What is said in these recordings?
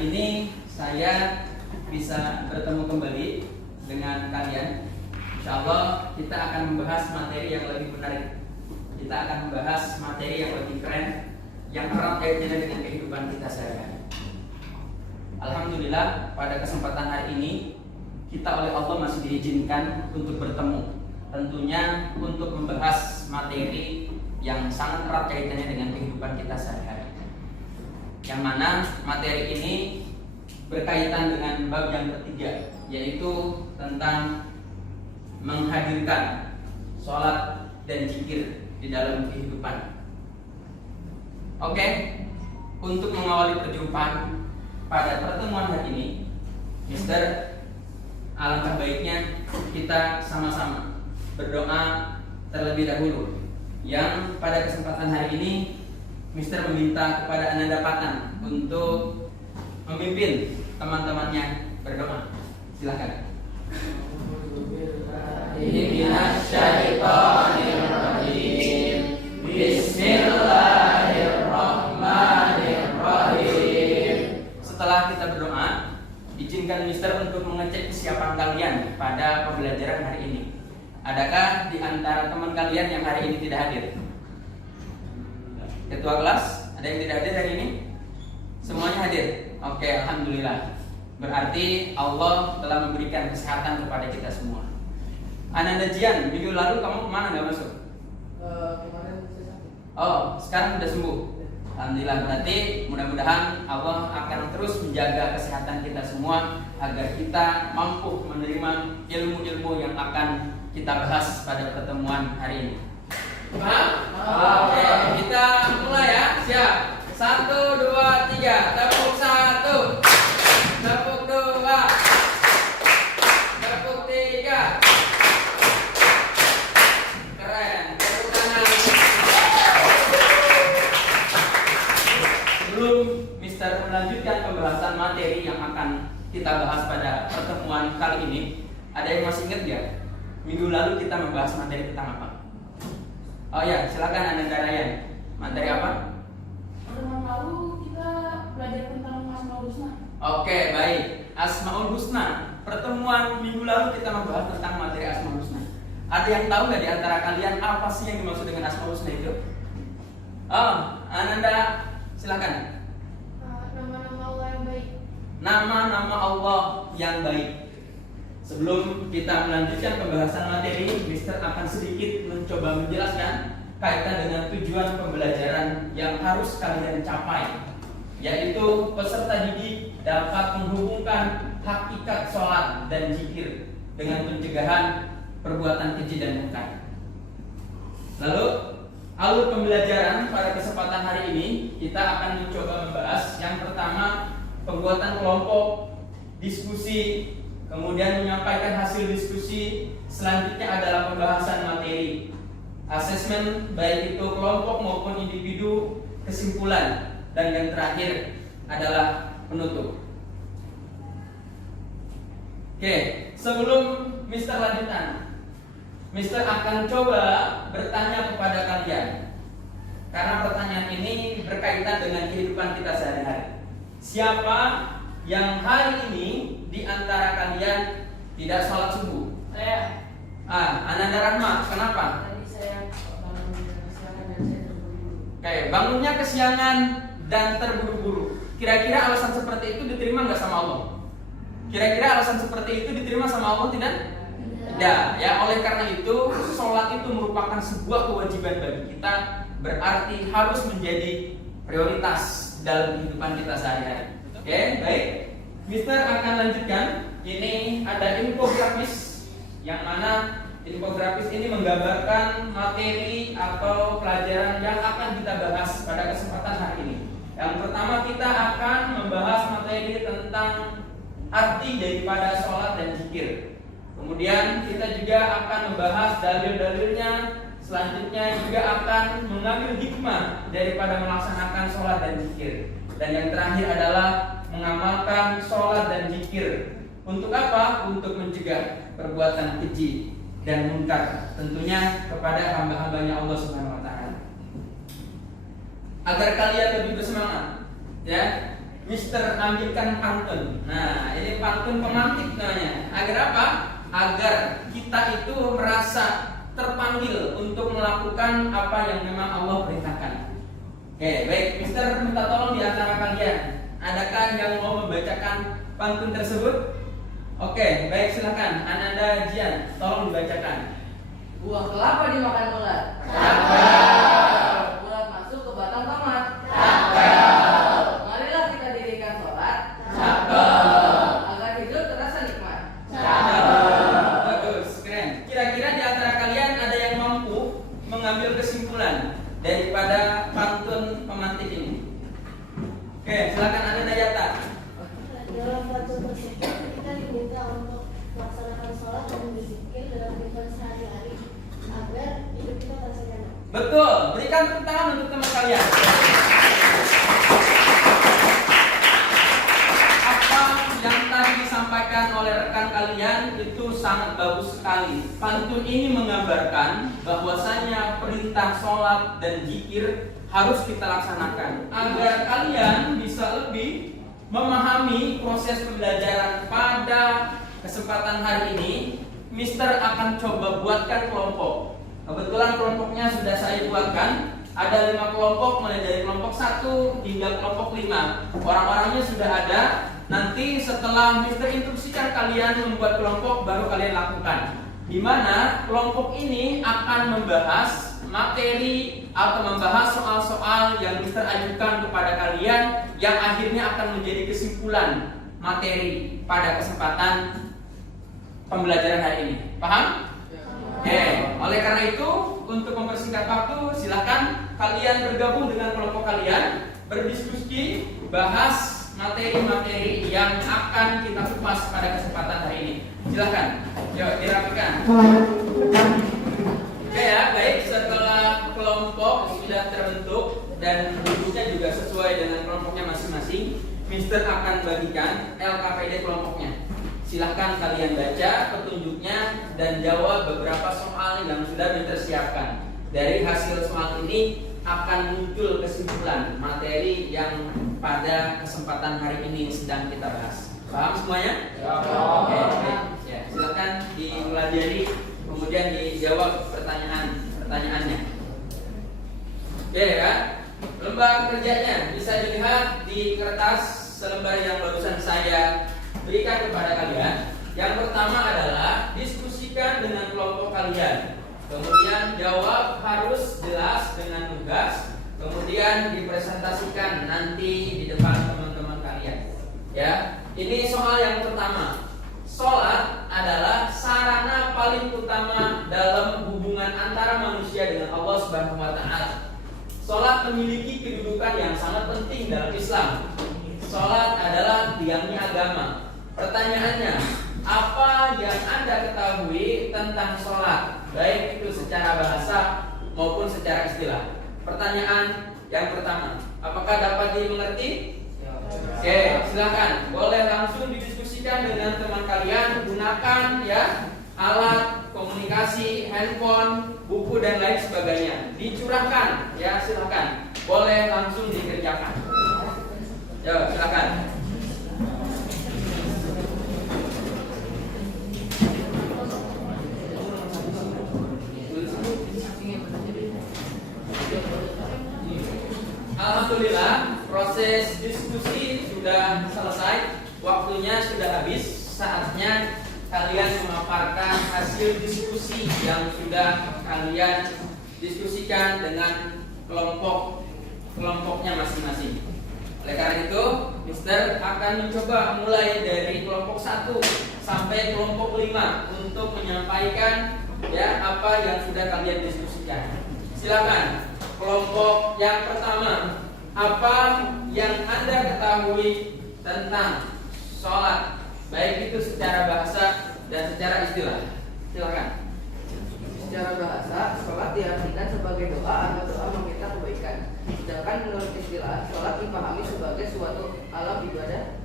ini saya bisa bertemu kembali dengan kalian. Insya Allah kita akan membahas materi yang lebih menarik. Kita akan membahas materi yang lebih keren, yang erat kaitannya dengan kehidupan kita sehari-hari. Alhamdulillah pada kesempatan hari ini kita oleh Allah masih diizinkan untuk bertemu. Tentunya untuk membahas materi yang sangat erat kaitannya dengan kehidupan kita sehari-hari. Yang mana materi ini berkaitan dengan bab yang ketiga, yaitu tentang menghadirkan sholat dan zikir di dalam kehidupan. Oke, untuk mengawali perjumpaan pada pertemuan hari ini, Mister, alangkah baiknya kita sama-sama berdoa terlebih dahulu. Yang pada kesempatan hari ini Mister meminta kepada Ananda Patan untuk memimpin teman-temannya berdoa. Silakan. Bismillahirrahmanirrahim. Setelah kita berdoa, izinkan Mister untuk mengecek kesiapan kalian pada pembelajaran hari ini. Adakah di antara teman kalian yang hari ini tidak hadir? Ketua kelas, ada yang tidak hadir hari ini? Semuanya hadir? Oke, alhamdulillah. Berarti Allah telah memberikan kesehatan kepada kita semua. Ananda Jian, minggu lalu kamu kemana nggak masuk? Kemarin saya sakit. Oh, sekarang sudah sembuh. Alhamdulillah, berarti mudah-mudahan Allah akan terus menjaga kesehatan kita semua agar kita mampu menerima ilmu-ilmu yang akan kita bahas pada pertemuan hari ini. Paham? Oke, kita mulai ya. Siap. 1, 2, 3. Tepuk 1. Tepuk 2. Tepuk 3. Keren. Tepuk tangan. Sebelum Mister melanjutkan pembahasan materi yang akan kita bahas pada pertemuan kali ini, ada yang masih ingat ya? Minggu lalu kita membahas materi tentang apa? Oh ya, silakan Ananda Ryan. Materi apa? Pertemuan lalu kita belajar tentang Asmaul Husna. Oke, baik. Asmaul Husna. Pertemuan minggu lalu kita membahas tentang materi Asmaul Husna. Ada yang tahu nggak di antara kalian apa sih yang dimaksud dengan Asmaul Husna itu? Oh, Ananda, silakan. Nama-nama Allah yang baik. Nama-nama Allah yang baik. Sebelum kita melanjutkan pembahasan materi, Mister akan sedikit mencoba menjelaskan kaitan dengan tujuan pembelajaran yang harus kalian capai, yaitu peserta didik dapat menghubungkan hakikat sholat dan zikir dengan pencegahan perbuatan keji dan munkar. Lalu, alur pembelajaran pada kesempatan hari ini kita akan mencoba membahas yang pertama pembuatan kelompok, diskusi, kemudian menyampaikan hasil diskusi. Selanjutnya adalah pembahasan materi, asesmen baik itu kelompok maupun individu, kesimpulan, dan yang terakhir adalah penutup. Oke, sebelum Mister lanjutkan, Mister akan coba bertanya kepada kalian, karena pertanyaan ini berkaitan dengan kehidupan kita sehari-hari. Siapa yang hari ini di antara kalian tidak sholat subuh? Saya. Ananda Rahma, kenapa? Tadi saya bangun kesiangan dan saya terburu-buru. Oke, bangunnya kesiangan dan terburu-buru. Kira-kira alasan seperti itu diterima nggak sama Allah? Kira-kira alasan seperti itu diterima sama Allah tidak? Tidak. Ya, oleh karena itu sholat itu merupakan sebuah kewajiban bagi kita, berarti harus menjadi prioritas dalam kehidupan kita sehari-hari. Oke, baik. Mister akan lanjutkan. Ini ada infografis, yang mana infografis ini menggambarkan materi atau pelajaran yang akan kita bahas pada kesempatan hari ini. Yang pertama kita akan membahas materi tentang arti daripada sholat dan zikir. Kemudian kita juga akan membahas dalil-dalilnya. Selanjutnya juga akan mengambil hikmah daripada melaksanakan sholat dan zikir. Dan yang terakhir adalah mengamalkan sholat dan zikir. Untuk apa? Untuk mencegah perbuatan keji dan munkar, tentunya kepada hamba-hambanya Allah Subhanahu wa Ta'ala. Agar kalian lebih bersemangat, ya, Mister ambilkan pantun. Nah, ini pantun pemantik namanya. Agar apa? Agar kita itu merasa terpanggil untuk melakukan apa yang memang Allah perintahkan. Oke, baik. Mister minta tolong di antara kalian. Adakah yang mau membacakan pantun tersebut? Oke, baik, silakan. Ananda Jian, tolong dibacakan. Buah kelapa dimakan ulat. Cakep. Ulat masuk ke batang tomat. Cakep. Marilah kita dirikan sholat. Cakep. Agar hidup terasa nikmat. Cakep. Bagus, keren. Kira-kira di antara kalian ada yang mampu mengambil kesimpulan daripada pantun pemantik ini? Oke, silakan Ananda Yata. Dalam pantun tersebut kita diminta untuk melaksanakan sholat dan berzikir dalam kehidupan sehari-hari agar hidup kita terasa nyaman. Betul, berikan tepuk tangan untuk teman kalian. Apa yang tadi disampaikan oleh rekan kalian itu sangat bagus sekali. Pantun ini menggambarkan bahwasanya perintah sholat dan zikir harus kita laksanakan agar kalian bisa lebih memahami proses pembelajaran. Pada kesempatan hari ini, Mister akan coba buatkan kelompok. Kebetulan kelompoknya sudah saya buatkan. Ada 5 kelompok, mulai dari kelompok 1 hingga kelompok 5. Orang-orangnya sudah ada. Nanti setelah Mister instruksikan kalian membuat kelompok, baru kalian lakukan. Di mana kelompok ini akan membahas materi atau membahas soal-soal yang Mister ajukan kepada kalian, yang akhirnya akan menjadi kesimpulan materi pada kesempatan pembelajaran hari ini. Paham? Oke, oleh karena itu, untuk mempersingkat waktu, silakan kalian bergabung dengan kelompok kalian, berdiskusi, bahas materi-materi yang akan kita kupas pada kesempatan hari ini. Silakan, yuk dirapikan. Oke ya, baik. Setelah kelompok sudah terbentuk dan bentuknya juga sesuai dengan kelompoknya masing-masing, Mister akan bagikan LKPD kelompoknya. Silahkan kalian baca petunjuknya dan jawab beberapa soal yang sudah Mister siapkan. Dari hasil soal ini akan muncul kesimpulan materi yang pada kesempatan hari ini sedang kita bahas. Paham semuanya? Ya. Oke, baik. Ya, silakan dipelajari, kemudian dijawab pertanyaannya. Oke ya, lembar kerjanya bisa dilihat di kertas selembar yang barusan saya berikan kepada kalian. Yang pertama adalah diskusikan dengan kelompok kalian. Kemudian jawab harus jelas dengan tugas. Kemudian dipresentasikan nanti di depan teman-teman kalian. Ya, ini soal yang pertama. Sholat adalah sarana paling utama dalam hubungan antara manusia dengan Allah Subhanahu wa Ta'ala. Sholat memiliki kedudukan yang sangat penting dalam Islam. Sholat adalah tiangnya agama. Pertanyaannya, apa yang Anda ketahui tentang sholat, baik itu secara bahasa maupun secara istilah? Pertanyaan yang pertama, apakah dapat dimengerti? Oke, silakan. Boleh langsung didiskusikan dengan teman kalian. Gunakan ya alat komunikasi, handphone, buku dan lain sebagainya. Dicurahkan ya, silakan. Boleh langsung dikerjakan. Yo, silakan. Alhamdulillah, proses diskusi sudah selesai. Waktunya sudah habis. Saatnya kalian memaparkan hasil diskusi yang sudah kalian diskusikan dengan kelompoknya masing-masing. Oleh karena itu, Mister akan mencoba mulai dari kelompok 1 sampai kelompok 5 untuk menyampaikan ya apa yang sudah kalian diskusikan. Silakan. Kelompok yang pertama, apa yang Anda ketahui tentang sholat, baik itu secara bahasa dan secara istilah? Silakan. Secara bahasa, sholat diartikan sebagai doa atau doa meminta kebaikan. Sedangkan menurut istilah, sholat dipahami sebagai suatu amal ibadah,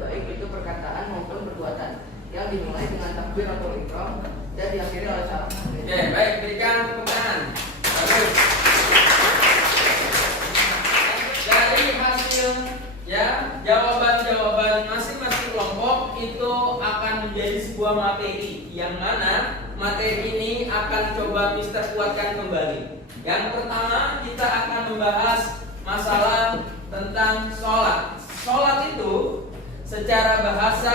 baik itu perkataan maupun perbuatan yang dimulai dengan takbir atau ikram dan diakhiri oleh salam. Oke, baik, berikan tepuk tangan. Bagus. Dari hasil jawaban-jawaban masing-masing kelompok itu akan menjadi sebuah materi, yang mana materi ini akan coba Mister kuatkan kembali. Yang pertama kita akan membahas masalah tentang sholat. Sholat itu secara bahasa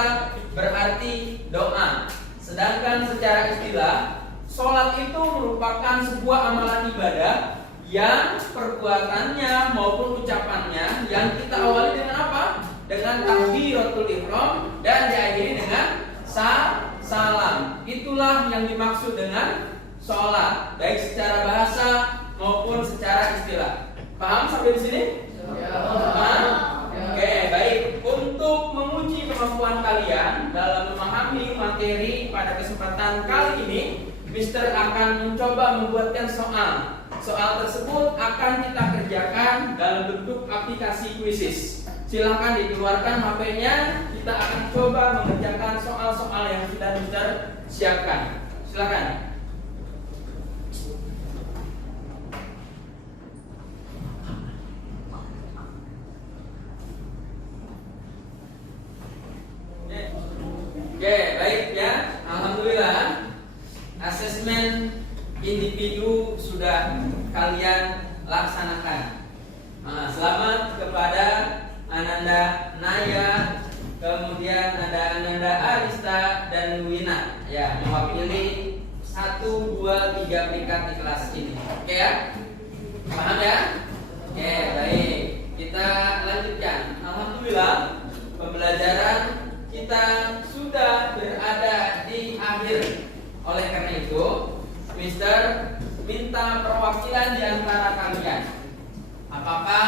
berarti doa, sedangkan secara istilah sholat itu merupakan sebuah amalan ibadah yang perbuatannya maupun ucapannya yang kita awali dengan apa? Dengan takbiratul ihram dan diakhiri dengan salam. Itulah yang dimaksud dengan sholat, baik secara bahasa maupun secara istilah. Paham sampai di sini? Paham? Oke, baik. Untuk menguji kemampuan kalian dalam memahami materi pada kesempatan kali ini, Mister akan mencoba membuatkan soal. Soal tersebut akan kita kerjakan dalam bentuk aplikasi kuisis. Silakan dikeluarkan HP-nya. Kita akan coba mengerjakan soal-soal yang sudah Mister siapkan. Silakan. Oke, baik ya. Alhamdulillah. Asesmen individu sudah kalian laksanakan. Selamat kepada Ananda Naya, kemudian ada Ananda Arista dan Wina ya, mewakili 1, 2, 3 peringkat di kelas ini. Oke ya? Paham ya? Oke, baik. Kita lanjutkan. Alhamdulillah, pembelajaran kita sudah berada di akhir. Oleh karena itu, Mister minta perwakilan di antara kalian. Apakah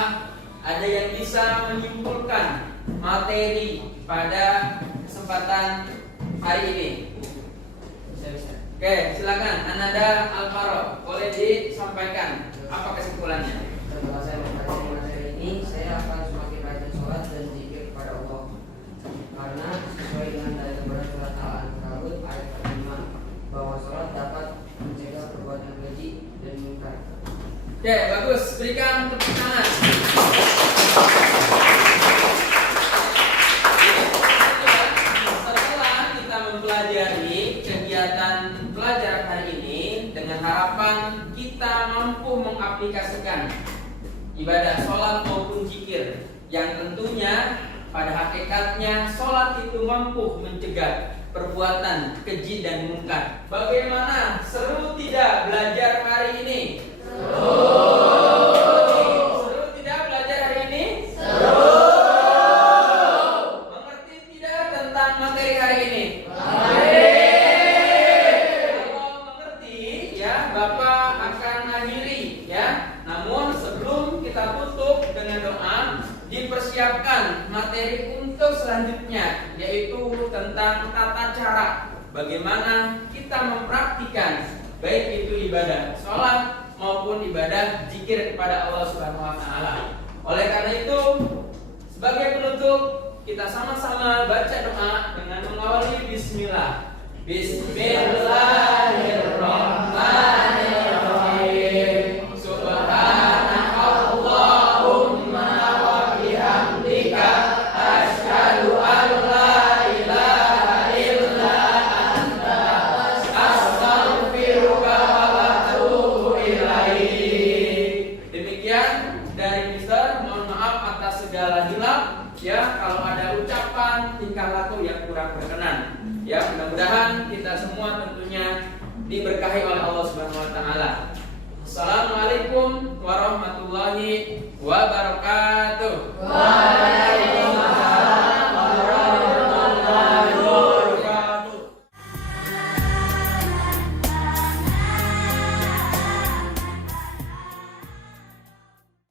ada yang bisa menyimpulkan materi pada kesempatan hari ini? Oke, silakan Ananda Alvaro, boleh disampaikan apa kesimpulannya? Setelah saya mempelajari materi ini, saya akan semakin rajin sholat dan zikir kepada Allah. Karena sesuai dengan dalil surat Al-Ankabut ayat 5 bahwa sholat dapat mencegah perbuatan keji dan munkar. Oke, bagus. Berikan tepuk tangan. Setelah kita mempelajari kegiatan pelajaran hari ini, dengan harapan kita mampu mengaplikasikan ibadah sholat maupun zikir, yang tentunya pada hakikatnya sholat itu mampu mencegah perbuatan keji dan munkar. Bagaimana? Seru tidak belajar hari ini? Seru tidak belajar hari ini? Seru. Mengerti tidak tentang materi hari ini? Kalau mengerti ya, Bapak akan akhiri ya. Namun sebelum kita tutup dengan doa, dipersiapkan materi untuk selanjutnya, yaitu tentang tata cara bagaimana kita mempraktikkan baik itu ibadah sholat maupun ibadah zikir kepada Allah Subhanahu wa taala. Oleh karena itu, sebagai penutup kita sama-sama baca doa dengan mengawali bismillah. Bismillahirrahmanirrahim.